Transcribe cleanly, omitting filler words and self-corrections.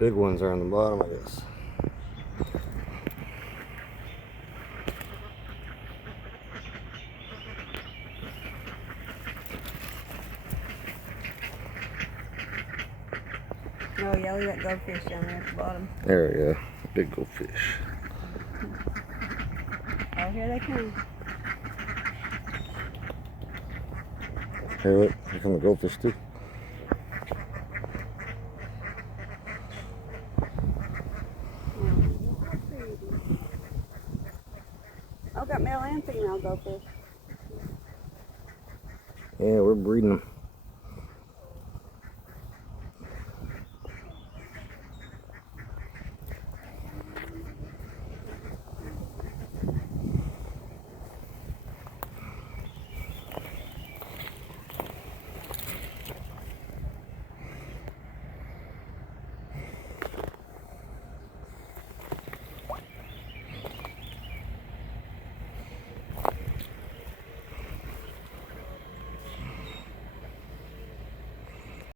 big ones are on the bottom, I guess. Oh yeah, look at that goldfish down there at the bottom. There we go. Big goldfish. Oh, here they come. Here, look. Here come the goldfish, too. Oh, got male and female goldfish. Yeah, we're breeding them.